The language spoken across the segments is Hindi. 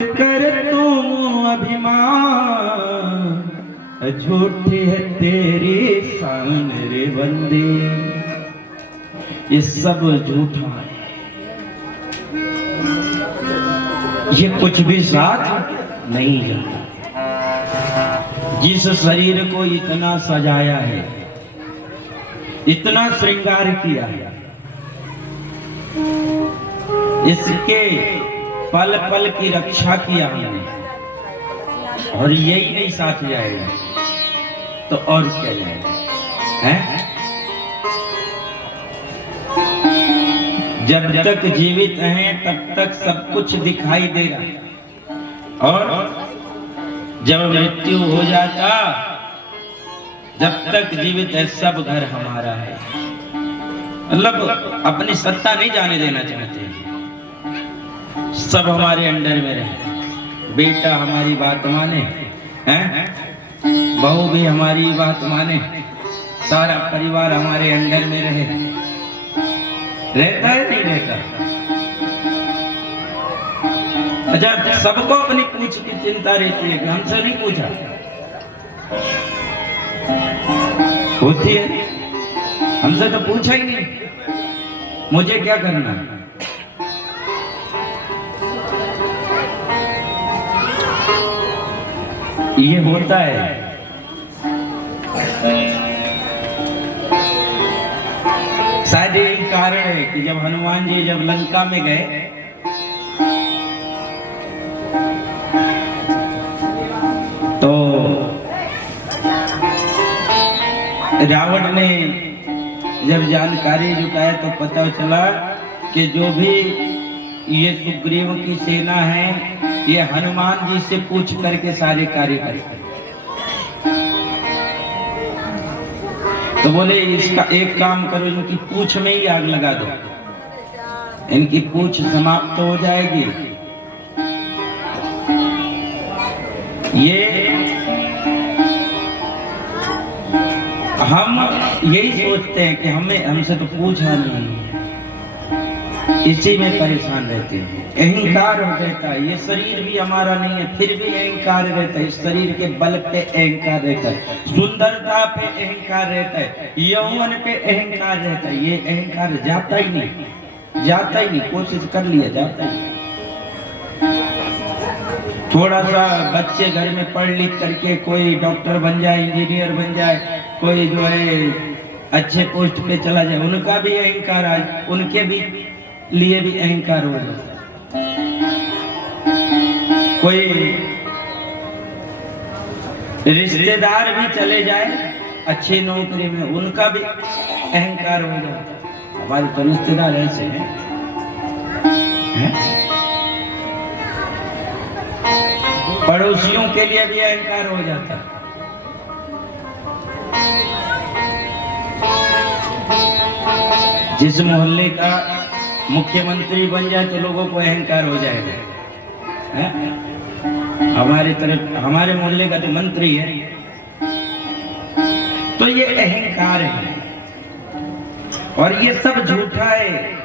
कर तुम अभिमान, झूठी है तेरी शान रे बंदे। ये सब झूठा है, ये कुछ भी साथ नहीं जाता। जिस शरीर को इतना सजाया है, इतना श्रृंगार किया है, इसके पल पल की रक्षा किया हमने, और यही नहीं साथ जाएगा तो और क्या जाएगा? हैं? जब तक जीवित हैं तब तक सब कुछ दिखाई देगा, और जब मृत्यु हो जाता, जब तक जीवित है सब घर हमारा है। मतलब अपनी सत्ता नहीं जाने देना चाहते, सब हमारे अंडर में रहे। बेटा हमारी बात माने, हैं? बहू भी हमारी बात माने, सारा परिवार हमारे अंडर में रहे। रहता है नहीं रहता? अच्छा, सबको अपनी पूछ की चिंता रहती है कि हमसे नहीं पूछा, होती है। हमसे तो पूछा ही नहीं, मुझे क्या करना है? ये होता है। शायद यही कारण है कि जब हनुमान जी जब लंका में गए, तो रावण ने जब जानकारी जुटाया तो पता चला कि जो भी ये सुग्रीव की सेना है, ये हनुमान जी से पूछ करके सारे कार्य करते। तो बोले इसका एक काम करो, इनकी पूछ में ही आग लगा दो, इनकी पूछ समाप्त हो जाएगी। ये हम यही सोचते हैं कि हमसे तो पूछा नहीं, इसी में परेशान रहते हैं। अहंकार हो जाता है। ये शरीर भी हमारा नहीं है, फिर भी अहंकार रहता है। इस शरीर के बल पे अहंकार रहता है, सुंदरता पे अहंकार रहता है, यौवन पे अहंकार रहता है। ये अहंकार जाता ही नहीं, जाता ही नहीं। कोशिश कर लिया, जाता ही। थोड़ा सा बच्चे घर में पढ़ लिख करके कोई डॉक्टर बन जाए, इंजीनियर बन जाए, कोई जो है अच्छे पोस्ट पे चला जाए, उनका भी अहंकार आ, उनके भी लिए भी अहंकार हो जाता है। कोई रिश्तेदार भी चले जाए अच्छी नौकरी में, उनका भी अहंकार हो जाता है। हमारे तो रिश्तेदार ऐसे हैं, पड़ोसियों के लिए भी अहंकार हो जाता है। जिस मोहल्ले का मुख्यमंत्री बन जाए तो लोगों को अहंकार हो जाएगा, है? हमारी तरफ, हमारे मोहल्ले का जो मंत्री है, तो ये अहंकार है, और ये सब झूठा है।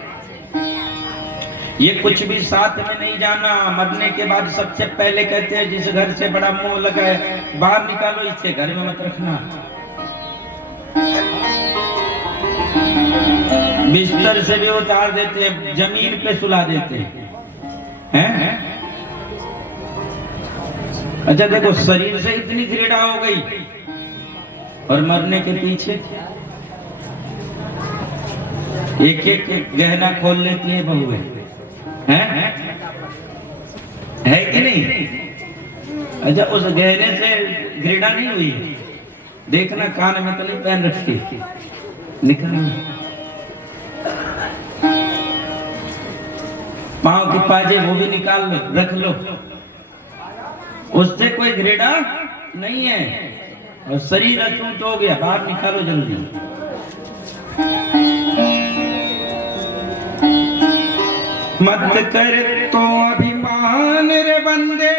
ये कुछ भी साथ में नहीं जाना। मरने के बाद सबसे पहले कहते हैं जिस घर से बड़ा मोह लगा है बाहर निकालो, इससे घर में मत रखना। बिस्तर से भी उतार देते हैं, जमीन पे सुला देते हैं। अच्छा देखो, शरीर से इतनी घृणा हो गई, और मरने के पीछे एक एक गहना खोल लेती है बहुएं, हैं? है कि नहीं? अच्छा, उस गहने से घृणा नहीं हुई? देखना कान में तो नहीं पहन रखी, निकाल। पांव की पाजे वो भी निकाल लो, रख लो, उससे कोई घृणा नहीं है। और शरीर अछूत हो गया, बाहर निकालो जल्दी। मत कर तो अभिमान रे बंदे,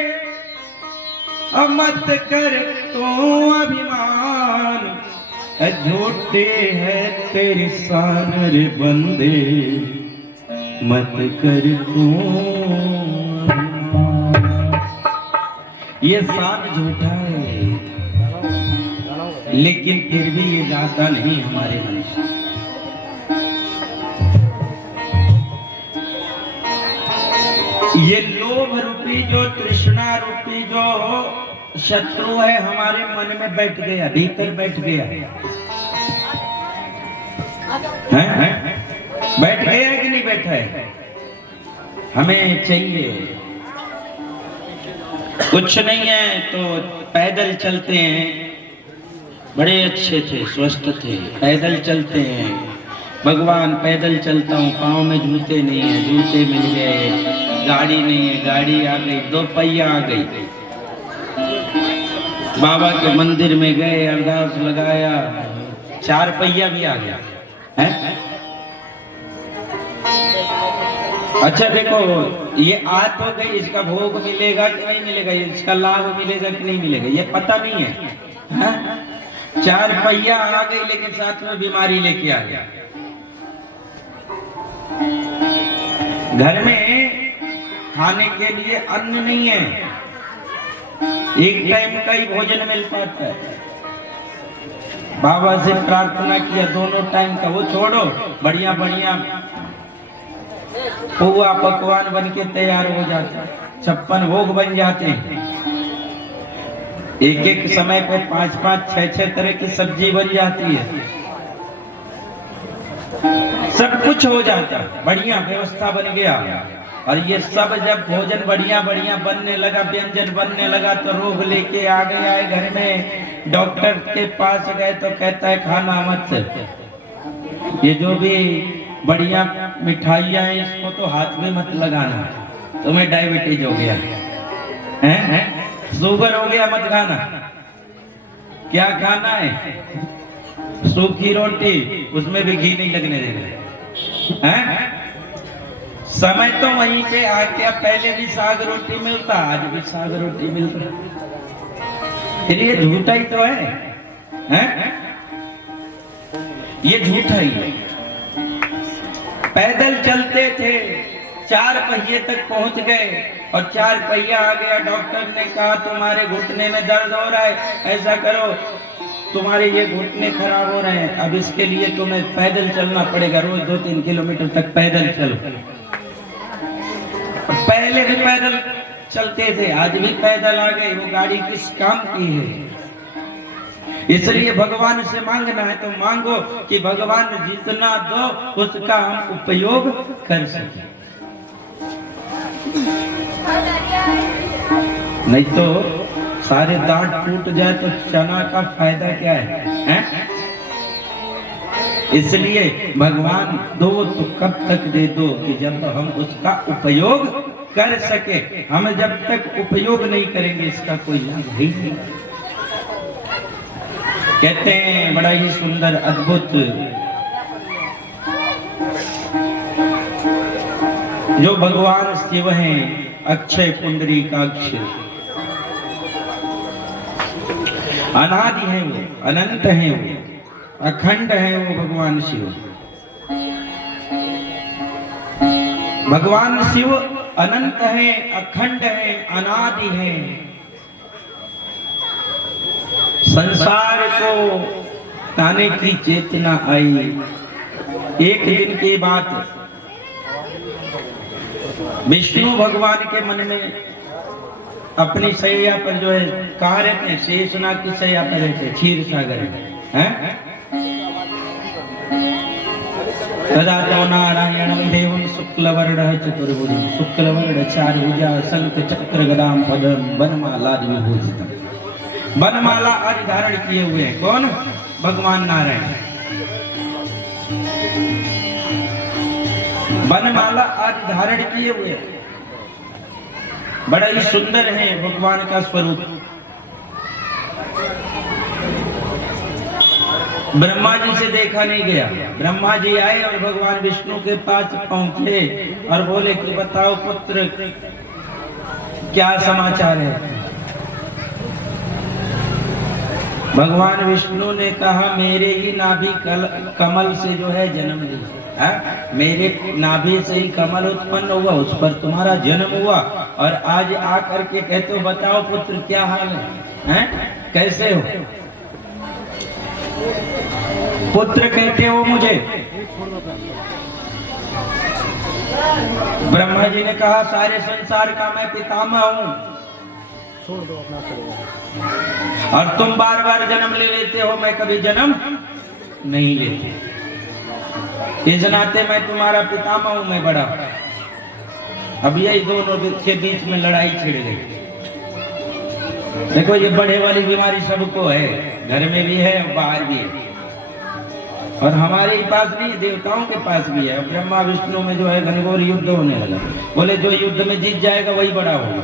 अब मत कर तो अभिमान, झूठे है तेरी शान रे बंदे, मत कर तू ये सांप झूठा है, लेकिन फिर भी ये जाता नहीं हमारे मन से। ये लोभ रूपी जो तृष्णा रूपी जो शत्रु है हमारे मन में बैठ गया, भीतर बैठ गया है? बैठ गया है कि नहीं बैठा है? हमें चाहिए कुछ नहीं है तो पैदल चलते हैं, बड़े अच्छे थे, स्वस्थ थे, पैदल चलते हैं। भगवान पैदल चलता हूँ, पाँव में जूते नहीं है, जूते मिल गए। गाड़ी नहीं है, गाड़ी आ गई, 2 पहिया आ गई। बाबा के मंदिर में गए, अरदास लगाया, 4 पहिया भी आ गया है। अच्छा देखो, ये आ तो गई, इसका भोग मिलेगा कि नहीं मिलेगा, इसका लाभ मिलेगा कि नहीं मिलेगा, ये पता नहीं है। 4 पहिया आ गई, लेकिन साथ में बीमारी लेके आ गया। घर में खाने के लिए अन्न नहीं है, एक टाइम का ही भोजन मिल पाता है। बाबा से प्रार्थना किया, दोनों टाइम का वो छोड़ो, बढ़िया बढ़िया पुआ पकवान बन के तैयार हो जाते, 56 भोग बन जाते हैं। एक एक समय पे 5-5, 6-6 तरह की सब्जी बन जाती है, सब कुछ हो जाता, बढ़िया व्यवस्था बन गया। और ये सब जब भोजन बढ़िया बढ़िया बनने लगा, व्यंजन बनने लगा, तो रोग लेके आ गया है घर में। डॉक्टर के पास गए तो कहता है खाना मत, ये जो भी बढ़िया मिठाइयाँ हैं इसको तो हाथ में मत लगाना, तुम्हें डायबिटीज हो गया है, शुगर हो गया, मत खाना। क्या खाना है? सूखी रोटी, उसमें भी घी नहीं लगने देना है। समय तो वहीं पे आ गया, पहले भी साग रोटी मिलता, आज भी साग रोटी मिलता। फिर ये झूठा ही तो है? ये झूठा ही है। पैदल चलते थे, 4 पहिए तक पहुंच गए, और 4 पहिया आ गया। डॉक्टर ने कहा तुम्हारे घुटने में दर्द हो रहा है, ऐसा करो, तुम्हारे ये घुटने खराब हो रहे हैं, अब इसके लिए तुम्हें पैदल चलना पड़ेगा, रोज 2-3 किलोमीटर तक पैदल चलो। पहले भी पैदल चलते थे, आज भी पैदल आ गए, वो गाड़ी किस काम की है? इसलिए भगवान से मांगना है तो मांगो कि भगवान जितना दो उसका हम उपयोग कर सके, नहीं तो सारे दांत टूट जाए तो चना का फायदा क्या है? इसलिए भगवान दो तो कब तक दे दो कि जब हम उसका उपयोग कर सके। हम जब तक उपयोग नहीं करेंगे इसका कोई लाभ ही नहीं। कहते हैं बड़ा ही सुंदर अद्भुत जो भगवान शिव हैं, अक्षय पुंडरीकाक्ष, अनादि है वो, अनंत है वो, अखंड है वो भगवान शिव। भगवान शिव अनंत है, अखंड है, अनादि है। संसार को ताने की चेतना आई। एक दिन की बात, विष्णु भगवान के मन में अपनी सैया पर जो है कहाँ रहते हैं, शेषनाग की सैया पर रहते, क्षीर सागर है। तदा तो नारायणं देवं शुक्लवर्णः चतुर्भुजं शुक्लवर्ण चारुभुजा शंख चक्र गदाम पद्म वनमाला विभूषितम्। वनमाला आज धारण किए हुए हैं कौन? भगवान नारायण। वनमाला आज धारण किए हुए हैं, बड़ा ही सुंदर है भगवान का स्वरूप। ब्रह्मा जी से देखा नहीं गया। ब्रह्मा जी आए और भगवान विष्णु के पास पहुंचे और बोले कि बताओ पुत्र क्या समाचार है। भगवान विष्णु ने कहा मेरे ही नाभि कमल से जो है जन्म लिया, मेरे नाभि से ही कमल उत्पन्न हुआ, उस पर तुम्हारा जन्म हुआ और आज आ करके कहते हो बताओ पुत्र क्या हाल है, हैं? कैसे हो? पुत्र कहते हो मुझे। ब्रह्मा जी ने कहा सारे संसार का मैं पितामह हूं, और तुम बार बार जन्म ले लेते हो, मैं कभी जन्म नहीं लेते। इस नाते मैं तुम्हारा पितामह हूं, मैं बड़ा। अब यही दोनों के बीच में लड़ाई छिड़ गई। देखो ये बढ़े वाली बीमारी सबको है, घर में भी है और बाहर भी है, और हमारे ही पास नहीं, देवताओं के पास भी है। ब्रह्मा विष्णु में जो है घनघोर युद्ध होने लगा। बोले जो युद्ध में जीत जाएगा वही बड़ा होगा।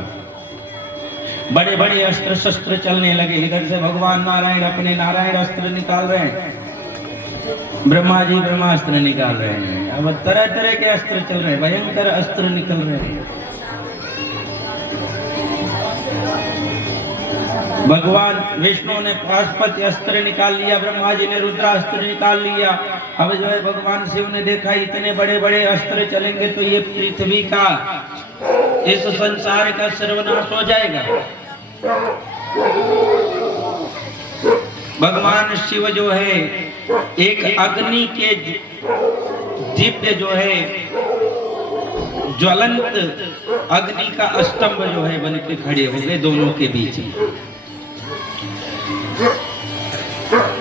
बड़े बड़े अस्त्र शस्त्र चलने लगे। इधर से भगवान नारायण अपने नारायण अस्त्र निकाल रहे हैं, ब्रह्मा जी ब्रह्मास्त्र निकाल रहे हैं। अब तरह तरह के अस्त्र चल रहे हैं, भयंकर अस्त्र निकल रहे हैं। भगवान विष्णु ने पाशुपति अस्त्र निकाल लिया, ब्रह्मा जी ने रुद्रास्त्र निकाल लिया। अब जो है भगवान शिव ने देखा इतने बड़े बड़े अस्त्र चलेंगे तो ये पृथ्वी का, इस संसार का सर्वनाश हो जाएगा। भगवान शिव जो है एक अग्नि के दिव्य जो है ज्वलंत अग्नि का स्तंभ जो है बन के खड़े हो गए दोनों के बीच में।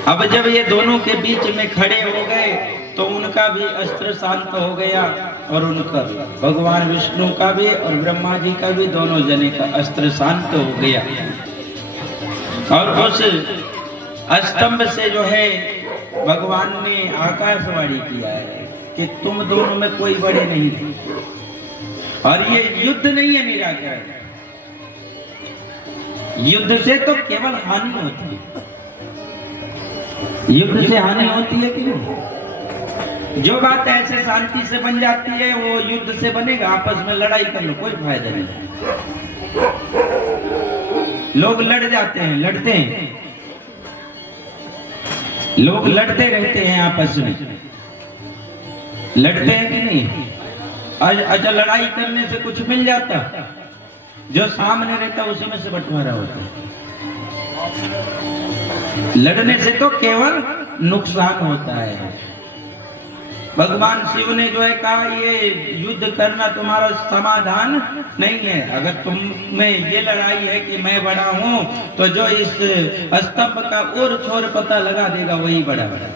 अब जब ये दोनों के बीच में खड़े हो गए तो उनका भी अस्त्र शांत हो गया, और उनका भगवान विष्णु का भी और ब्रह्मा जी का भी, दोनों जने का अस्त्र शांत हो गया। और उस स्तंभ से जो है भगवान ने आकाशवाणी किया है कि तुम दोनों में कोई बड़े नहीं थे, और ये युद्ध नहीं है निराकर। युद्ध से तो केवल हानि होती है। युद्ध से हानि होती है कि नहीं? जो बात ऐसे शांति से बन जाती है वो युद्ध से बनेगा। आपस में लड़ाई कर लो, कोई फायदा नहीं। लोग लड़ जाते हैं, लड़ते हैं, लोग लड़ते रहते हैं आपस में, लड़ते हैं कि नहीं? अच्छा लड़ाई करने से कुछ मिल जाता? जो सामने रहता उसी में से बंटवारा होता है। लड़ने से तो केवल नुकसान होता है। भगवान शिव ने जो है कहा ये युद्ध करना तुम्हारा समाधान नहीं है। अगर तुम में ये लड़ाई है कि मैं बड़ा हूं, तो जो इस स्तंभ का और छोर पता लगा देगा वही बड़ा है।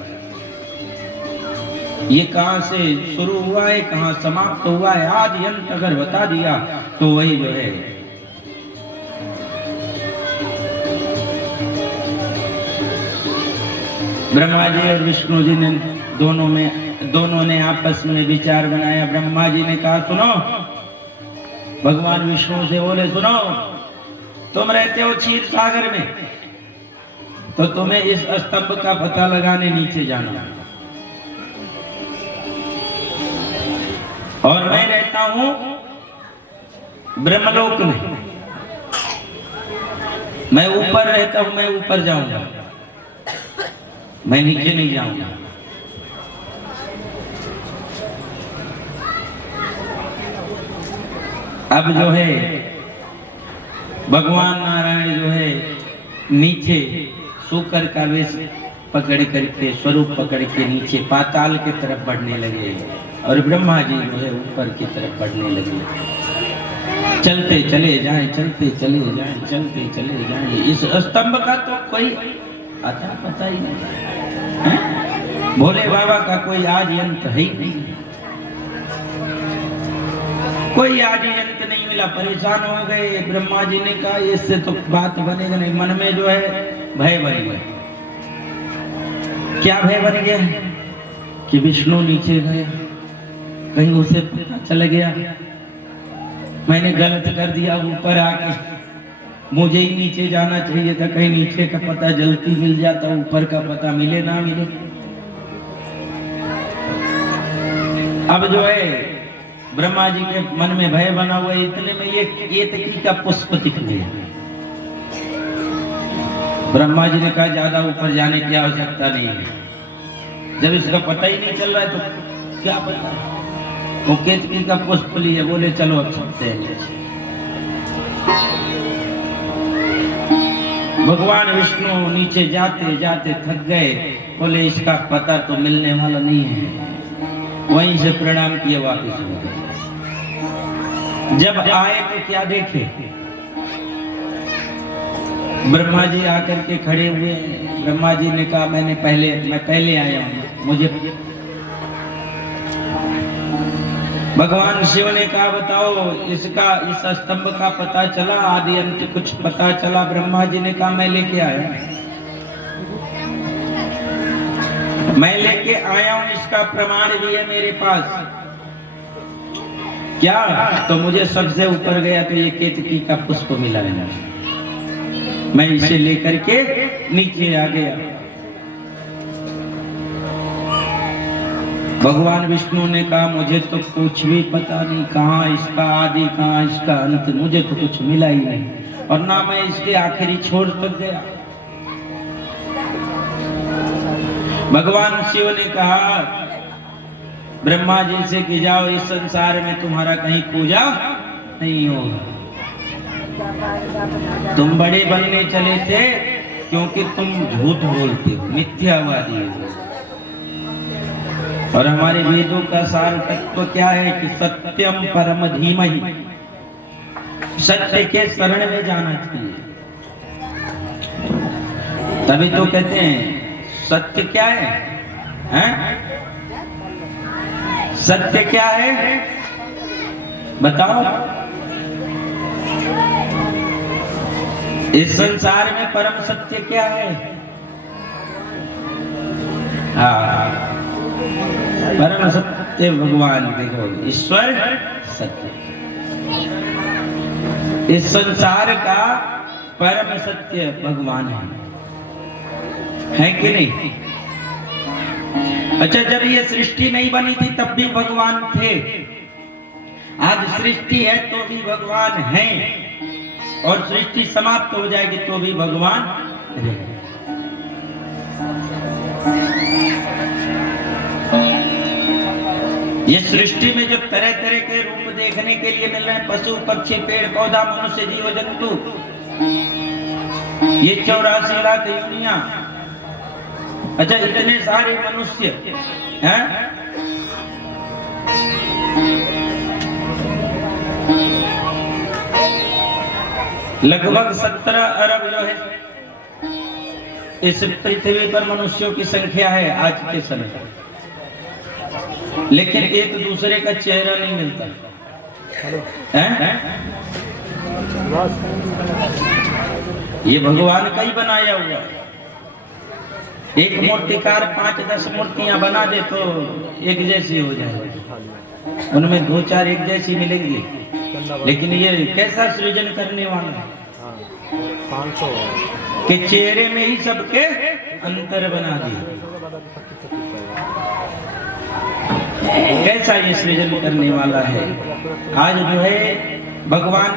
ये कहां से शुरू हुआ है, कहां समाप्त हुआ है, आदि अंत अगर बता दिया तो वही जो है। ब्रह्मा जी और विष्णु जी ने दोनों ने आपस में विचार बनाया। ब्रह्मा जी ने कहा सुनो, भगवान विष्णु से बोले सुनो, तुम रहते हो क्षीर सागर में, तो तुम्हें इस स्तंभ का पता लगाने नीचे जाना, और मैं रहता हूं ब्रह्मलोक में, मैं ऊपर रहता हूं, मैं ऊपर जाऊंगा, मैं नीचे नहीं जाऊंगा। अब जो है भगवान नारायण जो है नीचे सूकर का वेश पकड़ करके, स्वरूप पकड़ के नीचे पाताल की तरफ बढ़ने लगे, और ब्रह्मा जी जो है ऊपर की तरफ बढ़ने लगे। चलते चले जाएं, चलते चले जाएं, चलते चले जाएं। इस स्तंभ का तो कोई आता पता ही नहीं है। भोले बाबा का कोई आदि अंत है ही नहीं, कोई आदि अंत नहीं मिला। परेशान हो गए। ब्रह्मा जी ने कहा इससे तो बात बनेगा नहीं। मन में जो है भय बन गया। क्या भय बन गया कि विष्णु नीचे गया, कहीं उसे पता चल गया मैंने गलत कर दिया, ऊपर आके मुझे ही नीचे जाना चाहिए था, कहीं नीचे का पता जल्दी मिल जाता, ऊपर का पता मिले ना मिले। अब जो है ब्रह्मा जी के मन में भय बना हुआ, इतने में ये केतकी का पुष्प दिख गया। ब्रह्मा जी ने कहा ज्यादा ऊपर जाने की आवश्यकता नहीं है, जब इसका पता ही नहीं चल रहा है तो क्या पता। वो केतकी का पुष्प लिए, बोले चलो अब चलते हैं नीचे। भगवान विष्णु नीचे जाते जाते थक गए, बोले इसका पता तो मिलने वाला नहीं है। वहीं से प्रणाम किए वापस हो गए। जब आए तो क्या देखे, ब्रह्मा जी आकर के खड़े हुए। ब्रह्मा जी ने कहा मैं पहले आया हूं, मुझे। भगवान शिव ने कहा बताओ इस स्तंभ का पता चला, आदि अंत कुछ पता चला? ब्रह्मा जी ने कहा मैं लेके आया हूं, इसका प्रमाण भी है मेरे पास। क्या? तो मुझे सबसे ऊपर गया तो ये केतकी का पुष्प मिला है, मैं इसे लेकर के नीचे आ गया। भगवान विष्णु ने कहा मुझे तो कुछ भी पता नहीं, कहाँ इसका आदि कहाँ इसका अंत, मुझे तो कुछ मिला ही नहीं, और ना मैं इसके आखिरी छोर तक गया। भगवान शिव ने कहा ब्रह्मा जी से कि जाओ इस संसार में तुम्हारा कहीं पूजा नहीं होगा। तुम बड़े बनने चले थे क्योंकि तुम झूठ बोलते हो, मिथ्यावादी हो। और हमारे वेदों का सार तत्व क्या है कि सत्यम परम धीमहि, सत्य के शरण में जाना चाहिए। तभी तो कहते हैं सत्य क्या है, हैं? सत्य क्या है बताओ? इस संसार में परम सत्य क्या है? हाँ, परम सत्य भगवान, देखो ईश्वर सत्य। इस संसार का परम सत्य भगवान है कि नहीं? अच्छा, जब ये सृष्टि नहीं बनी थी तब भी भगवान थे। आज सृष्टि है तो भी भगवान है, और सृष्टि समाप्त हो जाएगी तो भी भगवान रहेगा। ये सृष्टि में जो तरह तरह के रूप देखने के लिए मिल रहे हैं, पशु पक्षी पेड़ पौधा मनुष्य जीव जंतु, ये 84 लाख योनियां, अच्छा इतने सारे मनुष्य हैं, लगभग 17 अरब जो है इस पृथ्वी पर मनुष्यों की संख्या है आज के समय, लेकिन एक दूसरे का चेहरा नहीं मिलता है? ये भगवान का ही बनाया हुआ है। एक मूर्तिकार 5-10 मूर्तियां बना दे तो एक जैसी हो जाएगी, उनमें 2-4 एक जैसी मिलेंगी, लेकिन ये कैसा सृजन करने वाला है कि चेहरे में ही सबके अंतर बना दिए। कैसा ये सृजन करने वाला है। आज जो है भगवान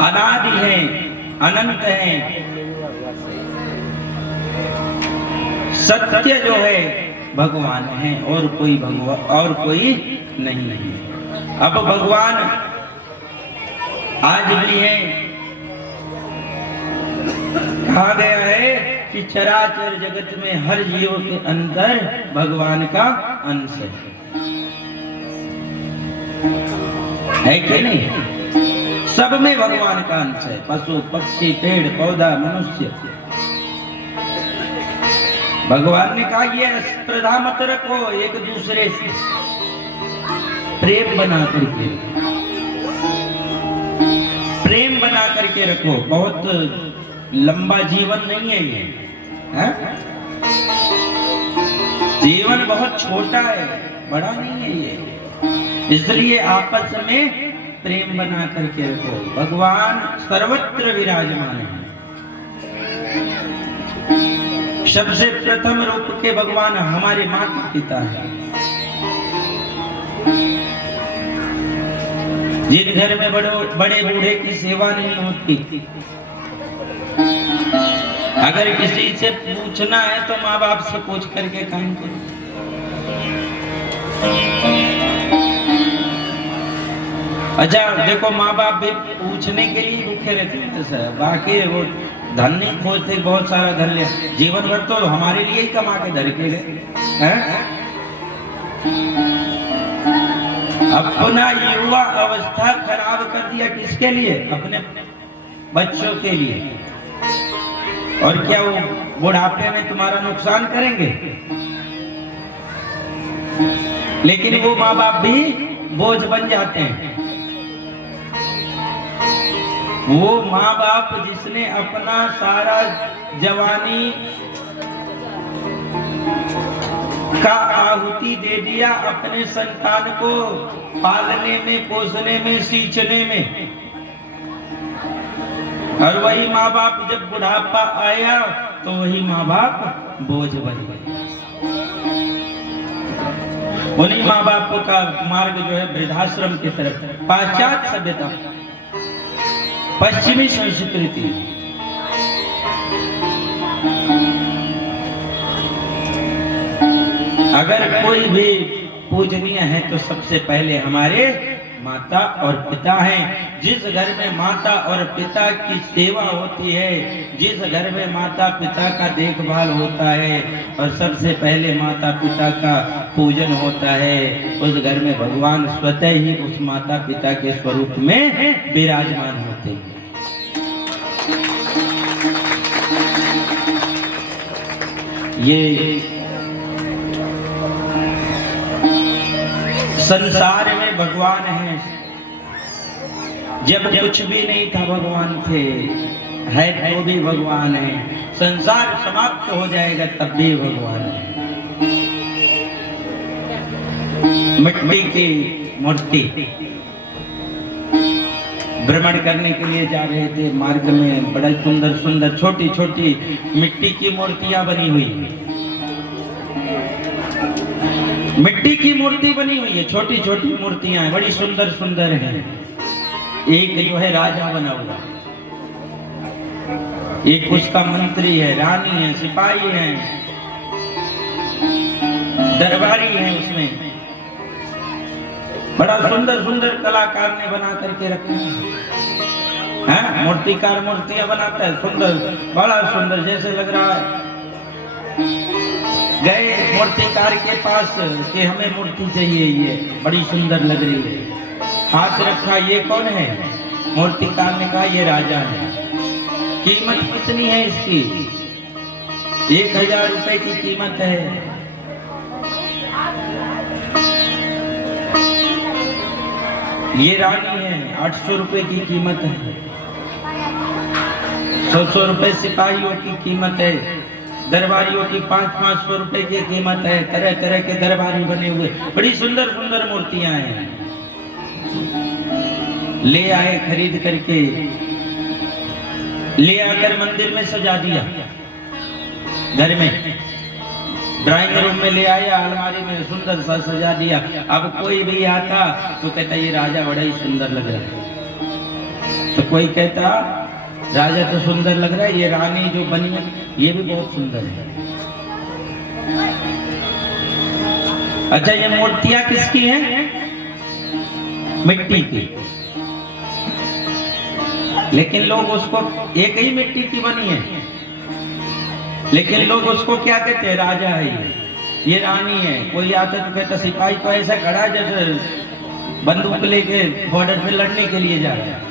अनादि है, अनंत है, सत्य जो है भगवान है, और कोई भगवान और कोई नहीं। अब भगवान आज भी है, कहा गया है कि चराचर जगत में हर जीव के अंदर भगवान का अंश है कि नहीं? सब में भगवान का अंश है, पशु पक्षी पेड़ पौधा मनुष्य। भगवान ने कहा ये स्पर्धा मत रखो, एक दूसरे से प्रेम बना करके रखो। बहुत लंबा जीवन नहीं है ये, है? जीवन बहुत छोटा है, बड़ा नहीं है ये, इसलिए आपस में प्रेम बना करके रखो। भगवान सर्वत्र विराजमान है। सबसे प्रथम रूप के भगवान हमारे माता पिता हैं। जिन घर में बड़े बूढ़े की सेवा नहीं होती, अगर किसी से पूछना है तो माँ बाप से पूछ करके काम करो। अच्छा देखो, माँ बाप भी पूछने के लिए भूखे रहते हैं तो सर, बाकी वो धन नहीं खोजते, बहुत सारा धन ले, जीवन भर तो हमारे लिए ही कमा के धर के गए हैं। अपना युवा अवस्था खराब कर दिया किसके लिए? अपने बच्चों के लिए। और क्या वो बुढ़ापे में तुम्हारा नुकसान करेंगे? लेकिन वो माँ बाप भी बोझ बन जाते हैं। वो माँ बाप जिसने अपना सारा जवानी का आहुति दे दिया अपने संतान को पालने में, पोसने में, सींचने में, और वही माँ बाप जब बुढ़ापा आया तो वही माँ बाप बोझ बन गए। उन्हीं माँ बाप का मार्ग जो है वृद्धाश्रम की तरफ। पाश्चात्य सभ्यता, पश्चिमी संस्कृति, अगर कोई भी पूजनीय है तो सबसे पहले हमारे माता और पिता हैं। जिस घर में माता और पिता की सेवा होती है, जिस घर में माता पिता का देखभाल होता है और सबसे पहले माता पिता का पूजन होता है, उस घर में भगवान स्वतः ही उस माता पिता के स्वरूप में विराजमान होते हैं। ये संसार में भगवान है। जब कुछ भी नहीं था भगवान थे, है तो भी भगवान है। संसार समाप्त हो जाएगा तब भी भगवान है। मिट्टी की मूर्ति भ्रमण करने के लिए जा रहे थे, मार्ग में बड़ा सुंदर सुंदर छोटी छोटी मिट्टी की मूर्तियां बनी हुई है। मिट्टी की मूर्ति बनी हुई है, छोटी छोटी मूर्तियां हैं, बड़ी सुंदर सुंदर हैं। एक जो है राजा बना हुआ, एक उसका मंत्री है, रानी है, सिपाही है, दरबारी है। उसमें बड़ा सुंदर सुंदर कलाकार ने बना करके रखा है। मूर्तिकार मूर्तियां बनाता है, सुंदर, बड़ा सुंदर, जैसे लग रहा है। गए मूर्तिकार के पास कि हमें मूर्ति चाहिए, ये बड़ी सुंदर लग रही है। हाथ रखा, ये कौन है? मूर्तिकार ने कहा ये राजा है। कीमत कितनी है इसकी? 1000 रुपए की कीमत है। ये रानी है, 800 रुपए की कीमत है। 100 रुपए सिपाहियों की कीमत है। दरबारियों की 500 रुपए की कीमत है। तरह तरह के दरबारी बने हुए, बड़ी सुंदर सुंदर मूर्तियां हैं। ले आए खरीद करके, ले आकर मंदिर में सजा दिया। घर में ड्राइंग रूम में ले आया, अलमारी में सुंदर सा सजा दिया। अब कोई भी आता तो कहता ये राजा बड़ा ही सुंदर लग रहा है। तो कोई कहता राजा तो सुंदर लग रहा है, ये रानी जो बनी है ये भी बहुत सुंदर है। अच्छा, ये मूर्तियां किसकी हैं? मिट्टी की। लेकिन लोग उसको, एक ही मिट्टी की बनी है, लेकिन लोग उसको क्या कहते हैं? राजा है ये रानी है। कोई आता तो कहता सिपाही तो ऐसा खड़ा है जैसे बंदूक लेके बॉर्डर पे लड़ने के लिए जा रहा है।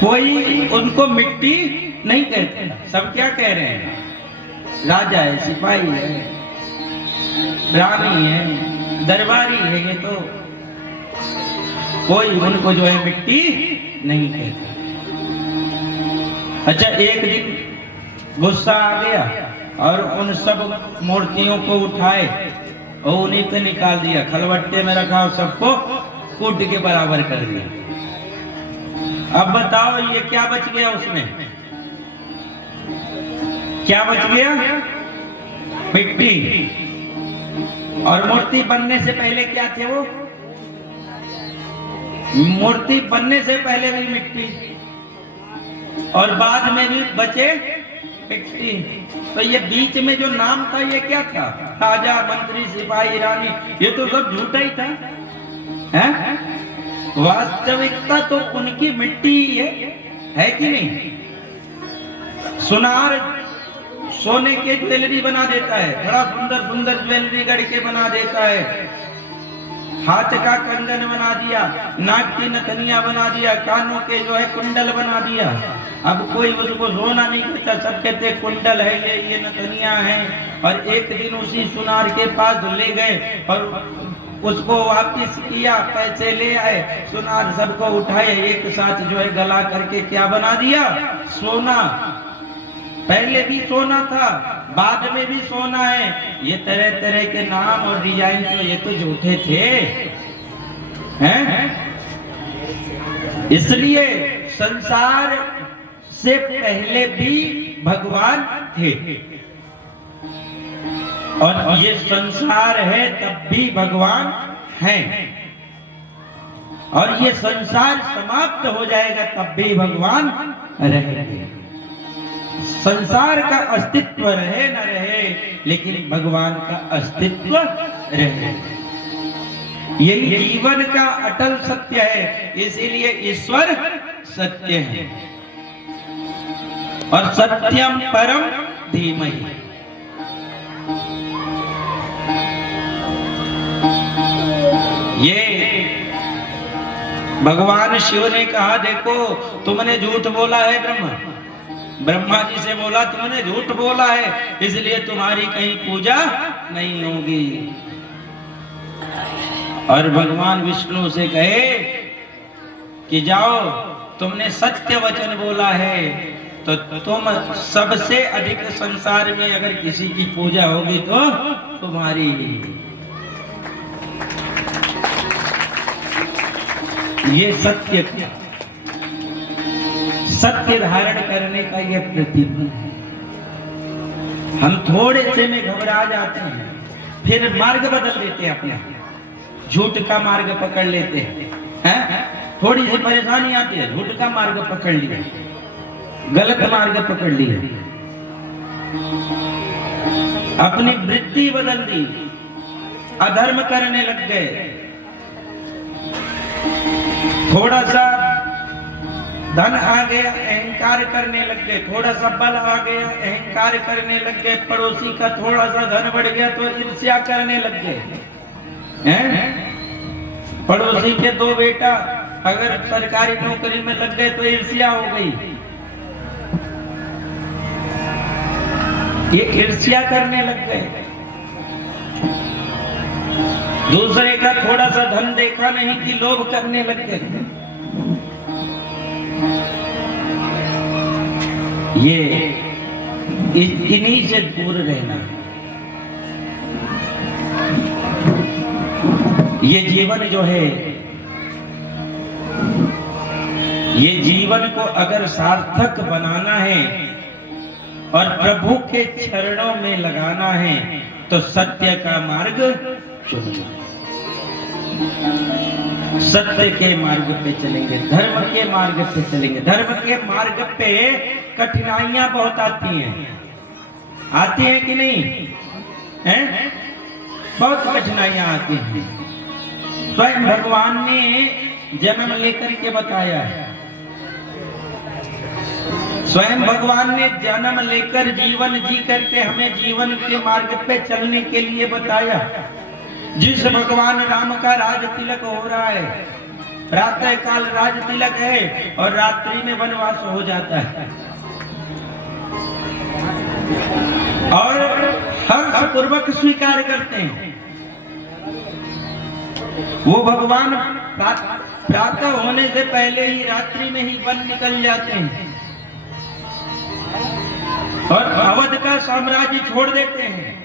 कोई उनको मिट्टी नहीं कहते, सब क्या कह रहे हैं? राजा है, सिपाही है, रानी है, दरबारी है। ये तो कोई उनको जो है मिट्टी नहीं कहता। अच्छा, एक दिन गुस्सा आ गया और उन सब मूर्तियों को उठाए और उन्हीं पे निकाल दिया, खलबट्टे में रखा और सबको कूट के बराबर कर दिया। अब बताओ ये क्या बच गया उसमें? क्या बच गया? मिट्टी। और मूर्ति बनने से पहले क्या थे वो? मूर्ति बनने से पहले भी मिट्टी और बाद में भी बचे मिट्टी। तो ये बीच में जो नाम था ये क्या था? राजा, मंत्री, सिपाही, रानी, ये तो सब झूठा ही था। हैं? वास्तविकता तो उनकी मिट्टी ही है कि नहीं? सुनार सोने के ज्वेलरी बना देता है, बड़ा सुंदर सुंदर ज्वेलरी गढ़ के बना देता है, हाथ का कंगन बना दिया, नाक की नथनिया बना दिया, कानों के जो है कुंडल बना दिया। अब कोई उसको सोना नहीं कहता, सब कहते कुंडल है ये नथनिया है। और एक दिन उसी सुनार के पास ले गए और उसको वापिस किया, पैसे ले आए, सुनार सबको उठाए एक साथ जो है गला करके क्या बना दिया? सोना। पहले भी सोना था, बाद में भी सोना है। ये तरह तरह के नाम और डिजाइन तो ये तो झूठे थे, हैं? इसलिए संसार से पहले भी भगवान थे और ये संसार है तब भी भगवान हैं, और ये संसार समाप्त हो जाएगा तब भी भगवान रहेंगे। संसार का अस्तित्व रहे न रहे, लेकिन भगवान का अस्तित्व रहे। यही जीवन का अटल सत्य है, इसीलिए ईश्वर सत्य है और सत्यम परम धीमहि। ये भगवान शिव ने कहा, देखो तुमने झूठ बोला है। ब्रह्मा जी से बोला तुमने झूठ बोला है, इसलिए तुम्हारी कहीं पूजा नहीं होगी। और भगवान विष्णु से कहे कि जाओ, तुमने सत्य वचन बोला है, तो तुम सबसे अधिक संसार में अगर किसी की पूजा होगी तो तुम्हारी। ये सत्य सत्य धारण करने का ये प्रतिबंध है। हम थोड़े से में घबरा जाते हैं, फिर मार्ग बदल लेते हैं, अपना झूठ का मार्ग पकड़ लेते हैं। थोड़ी सी परेशानी आती है, झूठ का मार्ग पकड़ लिया, गलत मार्ग पकड़ लिया, अपनी वृत्ति बदल दी, अधर्म करने लग गए। थोड़ा सा धन आ गया, अहंकार करने लग गए। थोड़ा सा बल आ गया, अहंकार करने लग गए। पड़ोसी का थोड़ा सा धन बढ़ गया तो ईर्ष्या करने लग गए। पड़ोसी के 2 बेटा अगर सरकारी नौकरी में लग गए तो ईर्ष्या हो गई। ये ईर्ष्या करने लग गए। दूसरे का थोड़ा सा धन देखा नहीं कि लोभ करने लग गए। ये इन्हीं से दूर रहना। ये जीवन जो है, ये जीवन को अगर सार्थक बनाना है और प्रभु के चरणों में लगाना है तो सत्य का मार्ग चुनना। सत्य के मार्ग पे चलेंगे, धर्म के मार्ग पे चलेंगे। धर्म के मार्ग पे कठिनाइयां बहुत आती हैं कि नहीं? हैं? बहुत कठिनाइयां आती हैं। स्वयं भगवान ने जन्म लेकर के बताया है। स्वयं भगवान ने जन्म लेकर जीवन जी करके हमें जीवन के मार्ग पे चलने के लिए बताया। जिस भगवान राम का राज तिलक हो रहा है, प्रातः काल राज तिलक है और रात्रि में वनवास हो जाता है, और हर्षपूर्वक स्वीकार करते हैं। वो भगवान प्रातः होने से पहले ही रात्रि में ही वन निकल जाते हैं और अवध का साम्राज्य छोड़ देते हैं।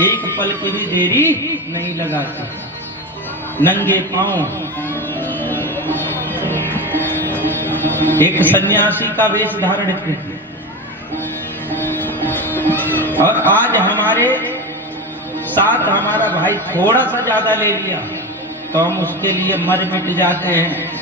एक पल की भी देरी नहीं लगाते, नंगे पांव एक सन्यासी का वेश धारण करते। और आज हमारे साथ हमारा भाई थोड़ा सा ज्यादा ले लिया तो हम उसके लिए मर मिट जाते हैं।